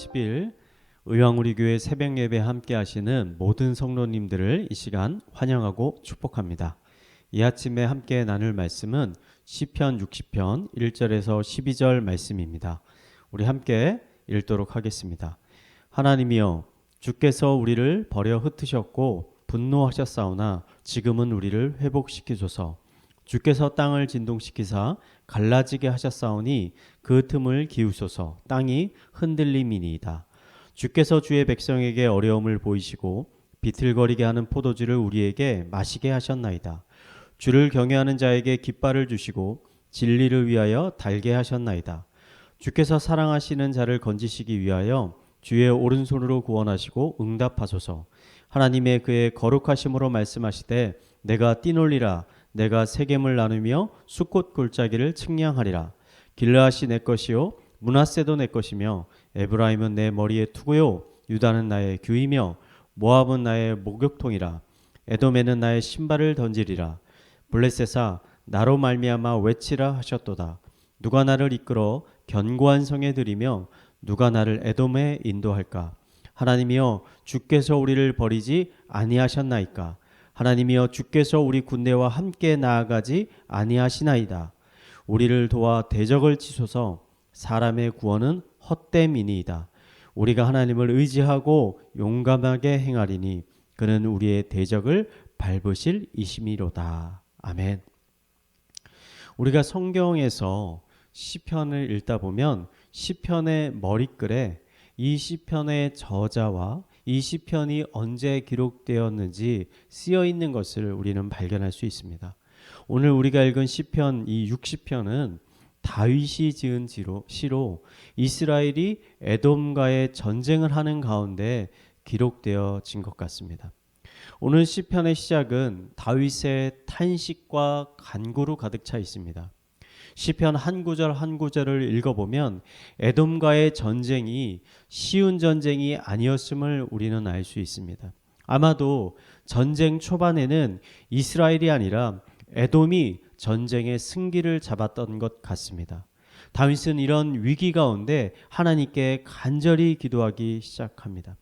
10일 의왕우리교회 새벽예배 함께 하시는 모든 성도님들을 이 시간 환영하고 축복합니다. 이 아침에 함께 나눌 말씀은 시편 60편 1절에서 12절 말씀입니다. 우리 함께 읽도록 하겠습니다. 하나님이여, 주께서 우리를 버려 흩으셨고 분노하셨사오나 지금은 우리를 회복시키소서. 주께서 땅을 진동시키사 갈라지게 하셨사오니 그 틈을 기우소서. 땅이 흔들림이니이다. 주께서 주의 백성에게 어려움을 보이시고 비틀거리게 하는 포도주를 우리에게 마시게 하셨나이다. 주를 경외하는 자에게 깃발을 주시고 진리를 위하여 달게 하셨나이다. 주께서 사랑하시는 자를 건지시기 위하여 주의 오른손으로 구원하시고 응답하소서. 하나님의 그의 거룩하심으로 말씀하시되 내가 뛰놀리라. 내가 세겜을 나누며 숫꽃 골짜기를 측량하리라. 길르앗이 내 것이요 므낫세도 내 것이며 에브라임은 내 머리의 투구요 유다는 나의 규이며 모압은 나의 목욕통이라. 에돔에는 나의 신발을 던지리라. 블레셋아, 나로 말미암아 외치라 하셨도다. 누가 나를 이끌어 견고한 성에 들이며 누가 나를 에돔에 인도할까? 하나님이여, 주께서 우리를 버리지 아니하셨나이까? 하나님이여, 주께서 우리 군대와 함께 나아가지 아니하시나이다. 우리를 도와 대적을 치소서. 사람의 구원은 헛됨이니이다. 우리가 하나님을 의지하고 용감하게 행하리니 그는 우리의 대적을 밟으실 이심이로다. 아멘. 우리가 성경에서 시편을 읽다 보면 시편의 머릿글에 이 시편의 저자와 이 시편이 언제 기록되었는지 쓰여 있는 것을 우리는 발견할 수 있습니다. 오늘 우리가 읽은 시편 이 60편은 다윗이 지은 시로 이스라엘이 에돔과의 전쟁을 하는 가운데 기록되어진 것 같습니다. 오늘 시편의 시작은 다윗의 탄식과 간구로 가득 차 있습니다. 시편 한 구절 한 구절을 읽어보면 에돔과의 전쟁이 쉬운 전쟁이 아니었음을 우리는 알 수 있습니다. 아마도 전쟁 초반에는 이스라엘이 아니라 에돔이 전쟁의 승기를 잡았던 것 같습니다. 다윗은 이런 위기 가운데 하나님께 간절히 기도하기 시작합니다.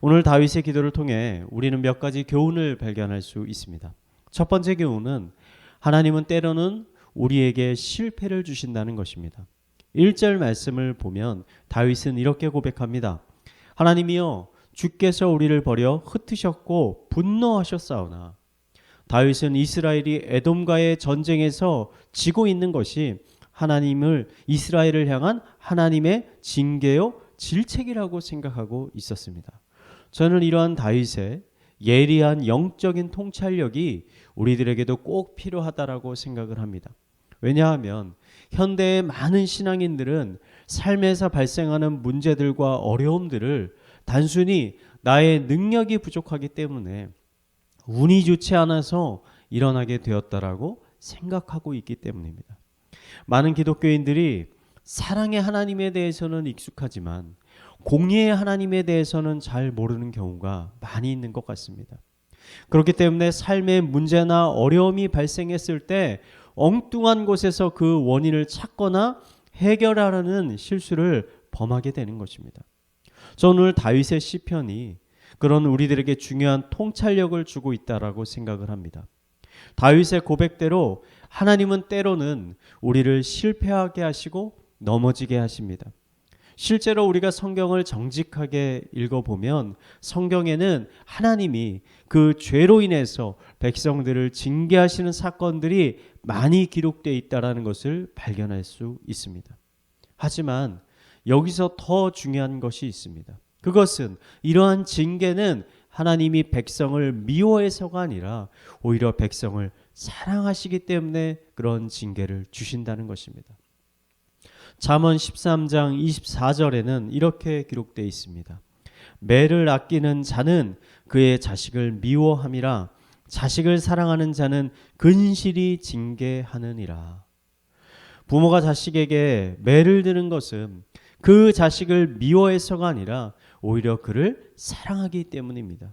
오늘 다윗의 기도를 통해 우리는 몇 가지 교훈을 발견할 수 있습니다. 첫 번째 교훈은 하나님은 때로는 우리에게 실패를 주신다는 것입니다. 1절 말씀을 보면 다윗은 이렇게 고백합니다. 하나님이여, 주께서 우리를 버려 흩으셨고 분노하셨사오나. 다윗은 이스라엘이 에돔과의 전쟁에서 지고 있는 것이 이스라엘을 향한 하나님의 징계요 질책이라고 생각하고 있었습니다. 저는 이러한 다윗의 예리한 영적인 통찰력이 우리들에게도 꼭 필요하다라고 생각을 합니다. 왜냐하면 현대의 많은 신앙인들은 삶에서 발생하는 문제들과 어려움들을 단순히 나의 능력이 부족하기 때문에 운이 좋지 않아서 일어나게 되었다라고 생각하고 있기 때문입니다. 많은 기독교인들이 사랑의 하나님에 대해서는 익숙하지만 공의의 하나님에 대해서는 잘 모르는 경우가 많이 있는 것 같습니다. 그렇기 때문에 삶의 문제나 어려움이 발생했을 때 엉뚱한 곳에서 그 원인을 찾거나 해결하려는 실수를 범하게 되는 것입니다. 저는 오늘 다윗의 시편이 그런 우리들에게 중요한 통찰력을 주고 있다라고 생각을 합니다. 다윗의 고백대로 하나님은 때로는 우리를 실패하게 하시고 넘어지게 하십니다. 실제로 우리가 성경을 정직하게 읽어보면 성경에는 하나님이 그 죄로 인해서 백성들을 징계하시는 사건들이 많이 기록되어 있다는 것을 발견할 수 있습니다. 하지만 여기서 더 중요한 것이 있습니다. 그것은 이러한 징계는 하나님이 백성을 미워해서가 아니라 오히려 백성을 사랑하시기 때문에 그런 징계를 주신다는 것입니다. 잠언 13장 24절에는 이렇게 기록되어 있습니다. 매를 아끼는 자는 그의 자식을 미워함이라. 자식을 사랑하는 자는 근실히 징계하느니라. 부모가 자식에게 매를 드는 것은 그 자식을 미워해서가 아니라 오히려 그를 사랑하기 때문입니다.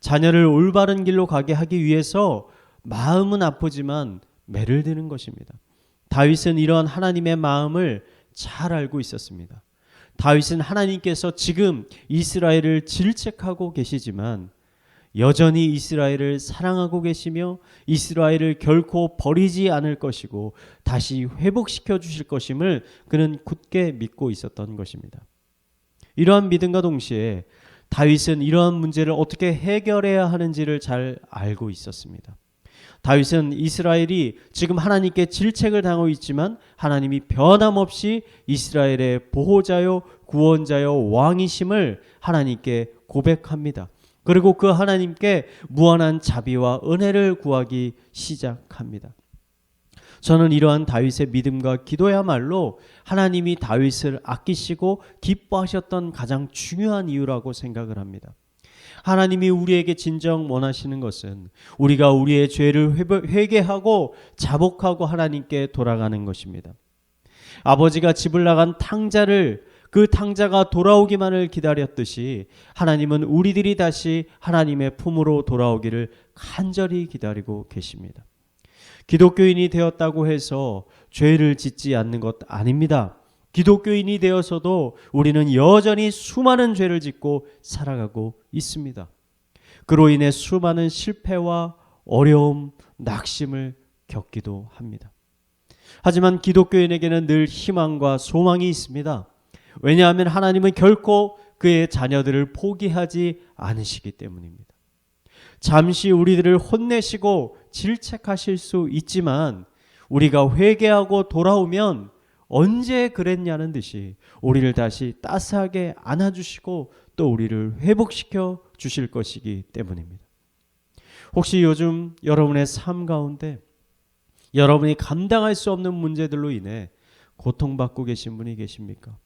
자녀를 올바른 길로 가게 하기 위해서 마음은 아프지만 매를 드는 것입니다. 다윗은 이러한 하나님의 마음을 잘 알고 있었습니다. 다윗은 하나님께서 지금 이스라엘을 질책하고 계시지만 여전히 이스라엘을 사랑하고 계시며 이스라엘을 결코 버리지 않을 것이고 다시 회복시켜 주실 것임을 그는 굳게 믿고 있었던 것입니다. 이러한 믿음과 동시에 다윗은 이러한 문제를 어떻게 해결해야 하는지를 잘 알고 있었습니다. 다윗은 이스라엘이 지금 하나님께 질책을 당하고 있지만 하나님이 변함없이 이스라엘의 보호자요 구원자요 왕이심을 하나님께 고백합니다. 그리고 그 하나님께 무한한 자비와 은혜를 구하기 시작합니다. 저는 이러한 다윗의 믿음과 기도야말로 하나님이 다윗을 아끼시고 기뻐하셨던 가장 중요한 이유라고 생각을 합니다. 하나님이 우리에게 진정 원하시는 것은 우리가 우리의 죄를 회개하고 자복하고 하나님께 돌아가는 것입니다. 아버지가 집을 나간 탕자를 그 탕자가 돌아오기만을 기다렸듯이 하나님은 우리들이 다시 하나님의 품으로 돌아오기를 간절히 기다리고 계십니다. 기독교인이 되었다고 해서 죄를 짓지 않는 것 아닙니다. 기독교인이 되어서도 우리는 여전히 수많은 죄를 짓고 살아가고 있습니다. 그로 인해 수많은 실패와 어려움, 낙심을 겪기도 합니다. 하지만 기독교인에게는 늘 희망과 소망이 있습니다. 왜냐하면 하나님은 결코 그의 자녀들을 포기하지 않으시기 때문입니다. 잠시 우리들을 혼내시고 질책하실 수 있지만 우리가 회개하고 돌아오면 언제 그랬냐는 듯이 우리를 다시 따스하게 안아주시고 또 우리를 회복시켜 주실 것이기 때문입니다. 혹시 요즘 여러분의 삶 가운데 여러분이 감당할 수 없는 문제들로 인해 고통받고 계신 분이 계십니까?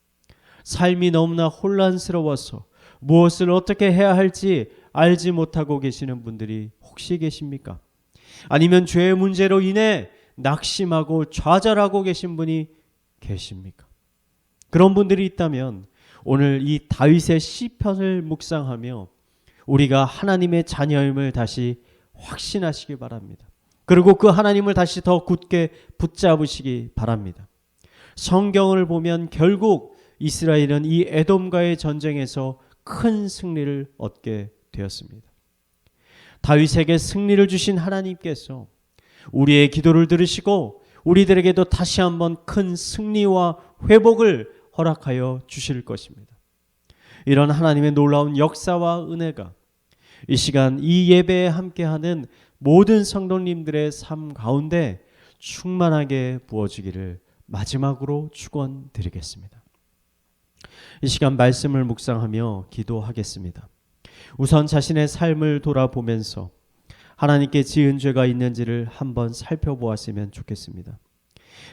삶이 너무나 혼란스러워서 무엇을 어떻게 해야 할지 알지 못하고 계시는 분들이 혹시 계십니까? 아니면 죄의 문제로 인해 낙심하고 좌절하고 계신 분이 계십니까? 그런 분들이 있다면 오늘 이 다윗의 시편을 묵상하며 우리가 하나님의 자녀임을 다시 확신하시기 바랍니다. 그리고 그 하나님을 다시 더 굳게 붙잡으시기 바랍니다. 성경을 보면 결국 이스라엘은 이 에돔과의 전쟁에서 큰 승리를 얻게 되었습니다. 다윗에게 승리를 주신 하나님께서 우리의 기도를 들으시고 우리들에게도 다시 한번 큰 승리와 회복을 허락하여 주실 것입니다. 이런 하나님의 놀라운 역사와 은혜가 이 시간 이 예배에 함께하는 모든 성도님들의 삶 가운데 충만하게 부어지기를 마지막으로 축원드리겠습니다. 이 시간 말씀을 묵상하며 기도하겠습니다. 우선 자신의 삶을 돌아보면서 하나님께 지은 죄가 있는지를 한번 살펴보았으면 좋겠습니다.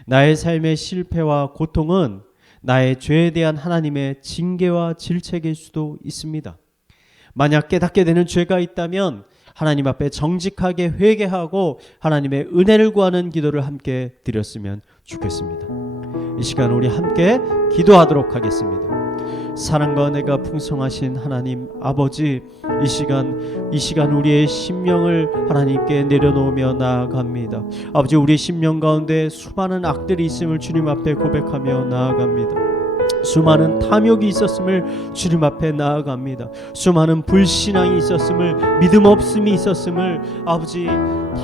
나의 삶의 실패와 고통은 나의 죄에 대한 하나님의 징계와 질책일 수도 있습니다. 만약 깨닫게 되는 죄가 있다면 하나님 앞에 정직하게 회개하고 하나님의 은혜를 구하는 기도를 함께 드렸으면 좋겠습니다. 이 시간 우리 함께 기도하도록 하겠습니다. 사랑과 은혜가 풍성하신 하나님 아버지, 이 시간 우리의 심령을 하나님께 내려놓으며 나아갑니다. 아버지, 우리의 심령 가운데 수많은 악들이 있음을 주님 앞에 고백하며 나아갑니다. 수많은 탐욕이 있었음을 주님 앞에 나아갑니다. 수많은 불신앙이 있었음을, 믿음 없음이 있었음을, 아버지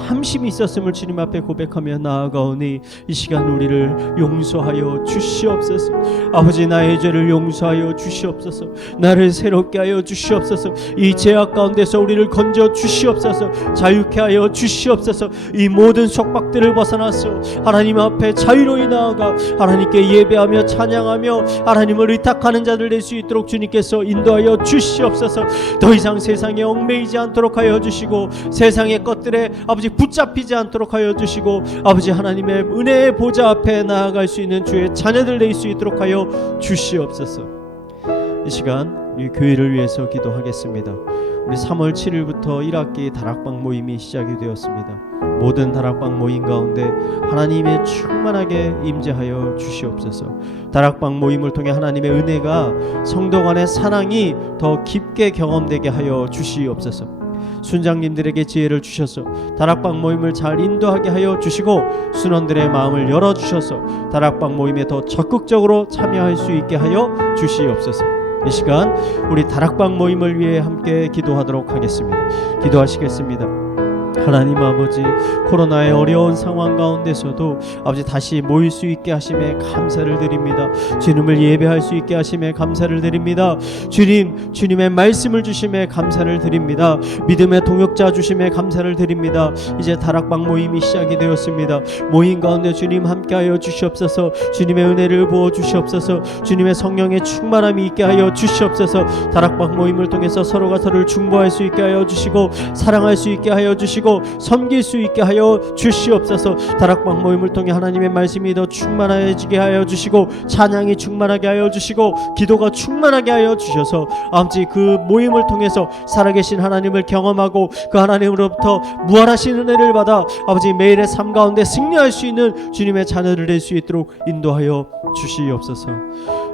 탐심이 있었음을 주님 앞에 고백하며 나아가오니 이 시간 우리를 용서하여 주시옵소서. 아버지, 나의 죄를 용서하여 주시옵소서. 나를 새롭게 하여 주시옵소서. 이 죄악 가운데서 우리를 건져 주시옵소서. 자유케 하여 주시옵소서. 이 모든 속박들을 벗어나서 하나님 앞에 자유로이 나아가 하나님께 예배하며 찬양하며 하나님을 의탁하는 자들 될 수 있도록 주님께서 인도하여 주시옵소서. 더 이상 세상에 얽매이지 않도록 하여 주시고 세상의 것들에 아버지 붙잡히지 않도록 하여 주시고 아버지 하나님의 은혜의 보좌 앞에 나아갈 수 있는 주의 자녀들 될 수 있도록 하여 주시옵소서. 이 시간 우리 교회를 위해서 기도하겠습니다. 우리 3월 7일부터 1학기 다락방 모임이 시작이 되었습니다. 모든 다락방 모임 가운데 하나님의 충만하게 임재하여 주시옵소서. 다락방 모임을 통해 하나님의 은혜가 성도 간의 사랑이 더 깊게 경험되게 하여 주시옵소서. 순장님들에게 지혜를 주셔서 다락방 모임을 잘 인도하게 하여 주시고 순원들의 마음을 열어주셔서 다락방 모임에 더 적극적으로 참여할 수 있게 하여 주시옵소서. 이 시간 우리 다락방 모임을 위해 함께 기도하도록 하겠습니다. 기도하시겠습니다. 하나님 아버지, 코로나의 어려운 상황 가운데서도 아버지 다시 모일 수 있게 하심에 감사를 드립니다. 주님을 예배할 수 있게 하심에 감사를 드립니다. 주님, 주님의 말씀을 주심에 감사를 드립니다. 믿음의 동역자 주심에 감사를 드립니다. 이제 다락방 모임이 시작이 되었습니다. 모임 가운데 주님 함께하여 주시옵소서. 주님의 은혜를 부어 주시옵소서. 주님의 성령의 충만함이 있게 하여 주시옵소서. 다락방 모임을 통해서 서로가 서로를 중보할 수 있게 하여 주시고 사랑할 수 있게 하여 주시고 섬길 수 있게 하여 주시옵소서. 다락방 모임을 통해 하나님의 말씀이 더 충만해지게 하여 주시고 찬양이 충만하게 하여 주시고 기도가 충만하게 하여 주셔서 아버지 그 모임을 통해서 살아계신 하나님을 경험하고 그 하나님으로부터 무한하신 은혜를 받아 아버지 매일의 삶 가운데 승리할 수 있는 주님의 자녀를 될 수 있도록 인도하여 주시옵소서.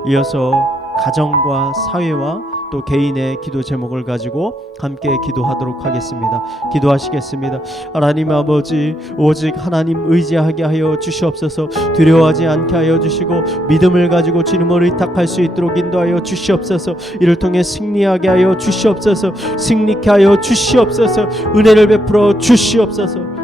이어서 가정과 사회와 또 개인의 기도 제목을 가지고 함께 기도하도록 하겠습니다. 기도하시겠습니다. 하나님 아버지, 오직 하나님 의지하게 하여 주시옵소서. 두려워하지 않게 하여 주시고 믿음을 가지고 주님을 의탁할 수 있도록 인도하여 주시옵소서. 이를 통해 승리하게 하여 주시옵소서. 승리케 하여 주시옵소서. 은혜를 베풀어 주시옵소서.